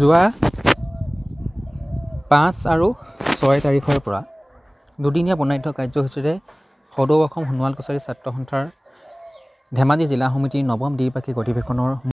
যোৱা 5 আৰু 6 তাৰিখৰ পৰা দুদিনীয়া বৰ্ণাঢ্য কাৰ্যসূচীৰে সদৌ অসম সোণোৱাল কছাৰী ছাত্ৰ সন্থাৰ ধেমাজি জিলা সমিতিৰ 9ম দ্বিবাৰ্ষিক অধিৱেশনৰ